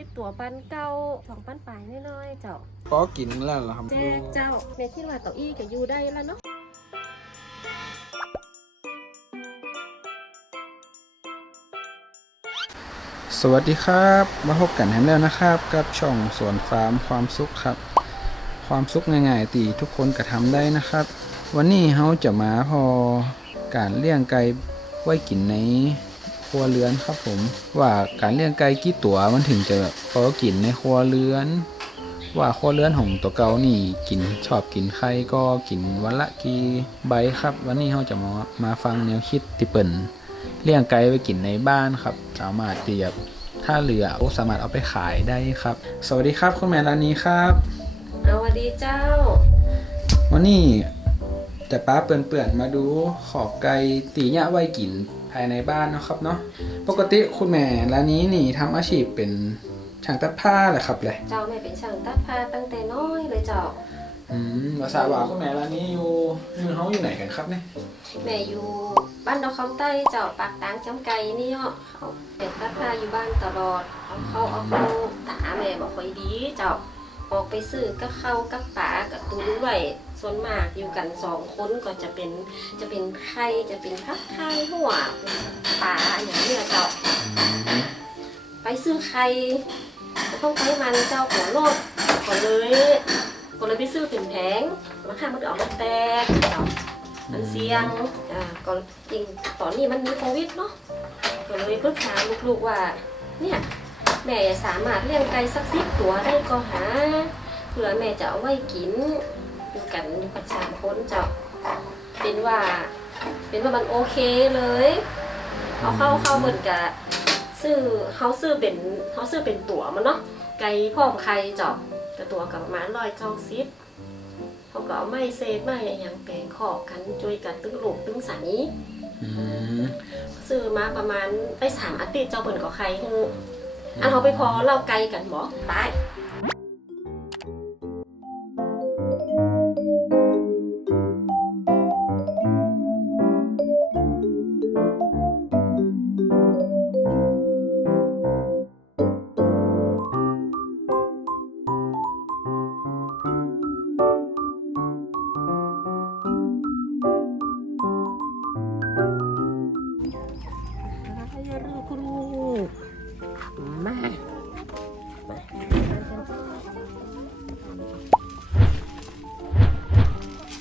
สิบตัวปันเก้าสองปันปลายน้อยๆเจ้าก็กินแล้วเหรอครับแจกเจ้าแม่คิดว่าเต่าอี้ก็อยู่ได้แล้วเนาะสวัสดีครับ มาพบกันแฮมแล้วนะครับ กับช่องสวนฟาร์มความสุขครับ ความสุขง่ายๆตีทุกคนกระทำได้นะครับ วันนี้เราจะมาพอการเลี้ยงไก่ไว้กินใน ครัวเรือนครับผม ว่าการเลี้ยงไก่กี่ตัวมันถึงจะพอกินในครัวเรือน ว่าครัวเรือนของตัวเก่านี่กินชอบกินไข่ก็กินวันละกี่ใบครับ วันนี้เราจะมามาฟังแนวคิดที่เปิ่นเลี้ยงไก่ไว้กินในบ้านครับ สามารถเตียบถ้าเหลือสามารถเอาไปขายได้ครับ สวัสดีครับคุณแม่ร้านนี้ครับเอาสวัสดีเจ้า วันนี้จะป้าเปื่อนๆมาดูขอบไก่ตีเนี่ยไว้กิน ภายในบ้านเนาะครับเนาะปกติคุณแม่ร้านนี้นี่ทำอาชีพเป็นช่างตัดผ้าแหละครับเลยเจ้าแม่เป็นช่างตัดผ้าตั้งแต่น้อยเลยเจ้าอืมภาษาว่าคุณแม่ร้านนี้อยู่อยู่ห้องอยู่ไหนกันครับเนี่ยแม่อยู่บ้านดอกคำใต้เจ้าปากตางจำไก่นี่เนาะเขาเป็นตัดผ้าอยู่บ้านตลอดเอาเขาเอาเขาตาแม่บอกค่อยดีเจ้าออกไปซื้อก็เข้ากับป๋ากับตุ้นไว้ ส่วนมากอยู่กันสองคนก็จะเป็นจะเป็นไข่จะเป็นพักไข่หัวป๋าอย่างเนี้ยเจ้า ไปซื้อไข่ก็ต้องไปมันเจ้าหัวโลดก็เลยก็เลยไปซื้อเป็นแผงมาค่ะมันก็ออกมาแตกเจ้ามันเสี่ยงอ่าก็จริงตอนนี้มันมีโควิดเนาะก็เลยปรึกษาลูกๆว่า เนี่ยแม่สามารถเลี้ยงไก่สักสิบตัวได้ก็หาเผื่อแม่จะเอาไว้กิน อยู่กันอยู่กันสามคนเจ้าเป็นว่า เป็นว่ามันโอเคเลยเอาเข้าเข้าเหมือนกับซื้อเขาซื้อเป็นเขาซื้อเป็นตั๋วมันเนาะไก่พ่อมไข่เจาะแต่ตั๋วกับประมาณร้อยเก้าสิบเขาก็เอาไม่เซฟไม่อยังแปลงขอบกันจุยกันตึ้งหลูกตึ้งสันนี้อืมซื้อมาประมาณไปสามอาทิตย์เจ้าเปิ่นก็ไข่ฮู้อันเขาไปพอเล่าไกลกันบ่ตาย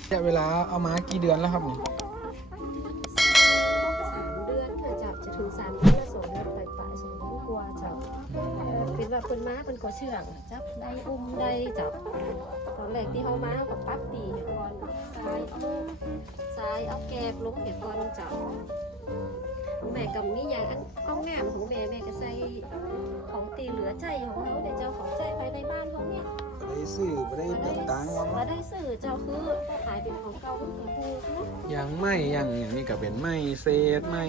เนี่ยเวลาเอามากี่เดือนแล้วครับเนี่ยสามเดือนค่ะจะจะถึงสามเดือนสองเดือนปลายปลาสองเดือนกว่าเจ้าเป็นแบบเป็นม้าเป็นก็เชื่องจับได้อุ้มได้จับตอนแรกที่เขาม้ากับปั๊บตีเห็ดก่อนซ้ายเอาซ้ายเอาแกบลงเห็ดก่อนจ้าแม่กับมีอย่างอันอ้อมแง่มของแม่แม่ก็ใส่ของตีเหลือใจของเขาเดี๋ ได้ซื้อไม่ได้เติมตังค์ว่ามาได้สื่อเจ้าคือขายเป็นของเก่าเป็นของถูกเนาะยังไม่ยังอย่างนี้ก็เป็นไม่เศษไม่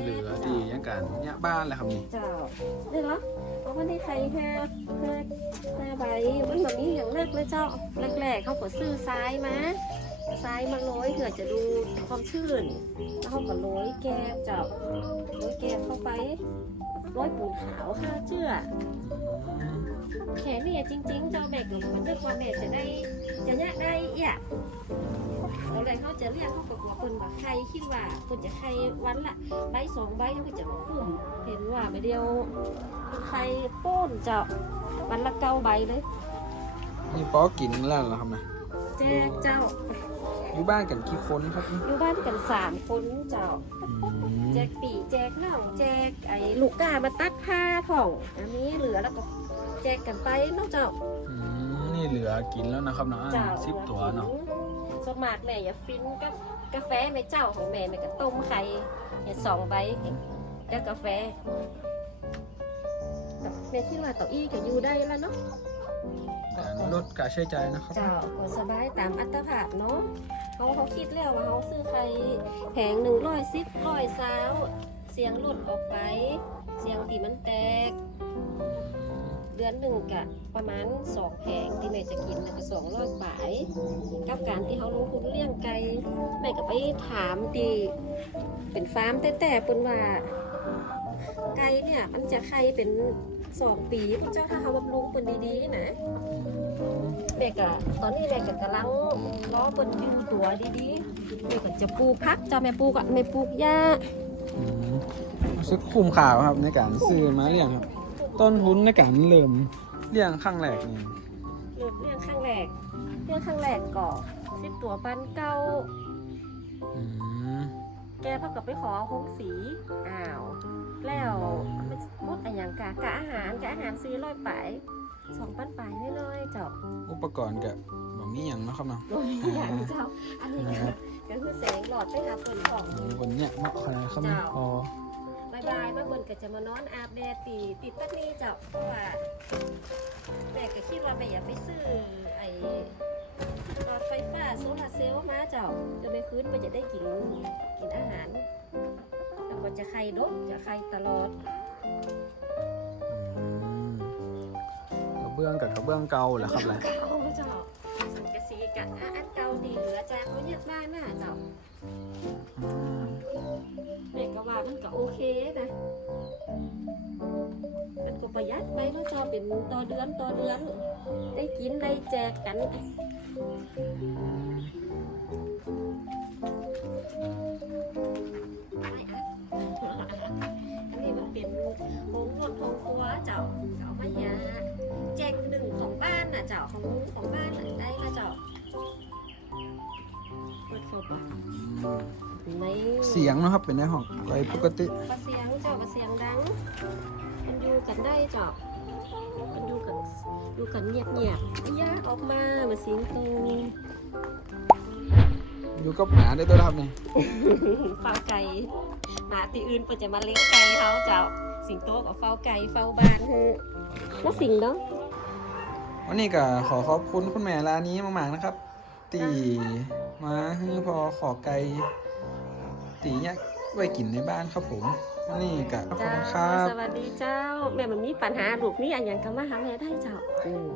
เหลือที่ยังกันเนี่ยบ้านแหละครับนี่เจ้าได้เหรอเอาวันที่ใครแค่แค่แค่ใบมันแบบนี้อย่างแรกเลยเจ้าแรกๆเขาก็ซื้อทรายมาทรายมาโรยเพื่อจะดูความชื้นแล้วเขาก็โรยแกบเจ้าโรยแกบ เข้าไปโรยปูนขาวค่าเจือแค่นี้จริงๆเจ้าแม่ก็มันนึกว่าแม่จะได้จะเนี่ยได้อะตอนแรกเขาจะเรียกเขาบอกว่าคนกับใครคิดว่าคนจะใครวันละใบสองใบเขาก็จะมาคุ้มเห็นว่าไม่เดียวใครโป้นเจาะวันละเก้าใบเลยนี่ป๊อกินแล้วเหรอครับนะแจกเจ้า อยู่บ้านกันกี่คนครับนี่อยู่บ้านกันสามคนเจ้าอืมแจกปีแจกน่องแจกไอ้ลูกกามาตัดผ้าถ่องอันนี้เหลือแล้วก็แจกกันไปเนาะเจ้าอืมนี่เหลือกินแล้วนะครับเนาะเจ้าสิบตัวเนาะสวนมากแม่อย่าฟินกับกาแฟแม่เจ้าของแม่แม่ก็ต้มไข่อย่าสองใบแล้วกาแฟแม่คิดว่าเต่าอี้ก็อยู่ได้แล้วเนาะแต่ ลดการใช้จ่ายนะครับ เจ้าก็สบายตามอัตภาพเนาะเขาเขาคิดแล้วว่าเขาซื้อไข่แผงหนึ่งร้อยสิบร้อยสาวเสียงหลุดออกไป เสียงที่มันแตก เดือนหนึ่งกะประมาณสองแผงที่แม่จะกินนะก็สองร้อยปลายกับการที่เขาลงทุนเลี้ยงไก่แม่ก็ไปถามตีเป็นฟาร์มแต่แต่เปิ้นว่าไก่เนี่ยมันจะไข่เป็น สองปีพวกเจ้าถ้าเขาบำรุงเปิ้นดีๆนะแม่ก็ตอนนี้แม่ก็กำลังรอเปิ้นอยู่ตัวดีๆแม่ก็จะปลูกพักเจ้าแม่ปลูกอะแม่ปลูกหญ้าอืมรู้สึกคุ้มค่าครับในการซื้อมาเลี้ยงครับ ต้นทุนในการเริ่มเลี้ยงครั้งแรกนี่เลือกเรื่องข้างแรกเรื่องข้างแรกก่อสิบตัวปันเก้าอืม แกเพิ่งกับไปขอหงสีอ้าว แล้วมันมุดอะไรอย่างกะกะอาหารกะอาหารซื้อร้อยไปสองปันไปน้อยๆเจ้าอุปกรณ์กับ่มีหยังเนาะครับเนาะโอ้ยอย่างเจ้าอันนี้ก็ก็คือแสงหลอดไปหาเปิดของบนเนี่ยเนาะคณะครับเนาะพอบายบายมาเบิ่นก็จะมานอนอาบแดดตีติดตักนี้เจ้าเพราะว่าแม่ก็คิดว่าแม่อยากไปซื้อไอ้หลอดไฟฟ้า โซลาร์เซลล์มาเจ้าจะไม่คืนไปจะได้กินกินอาหาร แล้วก็จะไข่ดกจะไข่ตลอดอืมกระเบื้องกับกระเบื้องเก่าแหละครับแหละเก่าเจ้าสังกะสีกะอะอันเก่าดีเหลือจากเขาเย็ดบ้านน่ะเจ้าอืมเด็กก็ว่ามันก็โอเคนะมันก็ประหยัดไปเนาะเจ้าเป็นต่อเดือนต่อเดือน ได้กินได้แจกกันไม่ อะอันนี้มันเป็นโฮงรถโฮงครัวเจ้าเจ้าไม่ยาแจกหนึ่งของบ้านน่ะเจ้าของของบ้านน่ะได้ละเจ้าเปิดโฟบอะในเสียงนะครับเป็นในห้องไว้ปกติ กระเสียงเจ้ากระเสียงดังมันอยู่กันได้เจ้า มันอยู่กันอยู่กันเงียบเงียบๆอย่าออกมามาสิงโตอยู่กับหมาได้ตัวครับนี่เฝ้าไก่หมาตีอื่นเปิดจะมาเลี้ยงไก่เขาเจ้าสิงโตกับเฝ้าไก่เฝ้าบ้านเฮ้อแล้วสิงเนาะวันนี้ก็ขอขอบคุณคุณแม่ร้านนี้มากๆนะครับ ตีมาฮือพอขอไก่ตีเนี่ย ไว้กินในบ้านครับผมวันนี้ก็ขอบเจ้าคุณครับ สวัสดีเจ้า แม่มันมีปัญหาลูกนี่อันยังก็มาหาแม่ได้เจ้าอืม